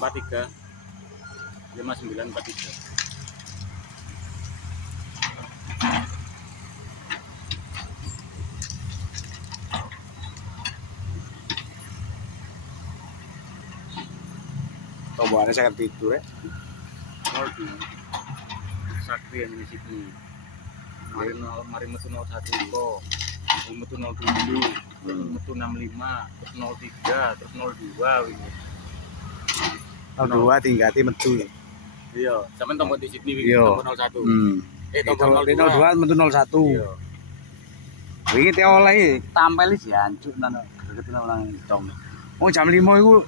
43 5943. Tombolnya saya tidur ya. 02 Sakti yang di Sydney. Mari metu 01 kok. Metu 07, metu 65, terus 03, terus 02 wingi. 02 tingkati metu. Iya, sampean tombol di Sydney wingi Iya. tombol 01. Tombol 02 metu 01. Iya. Wingi te oleh tampil iki jancuk nang greget nang dong. Wong jam 5 iku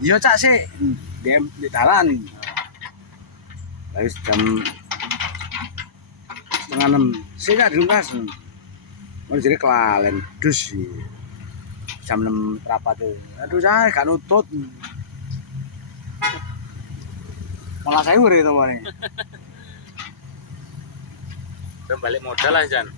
iya cak sik di dalan. Wis jam setengah 6 sik gak diungkas. Mau jadi kelalen dus jam 6 rapat tuh. Aduh saya gak nutut. Malah saya udah itu mana. Balik modal lah Jan.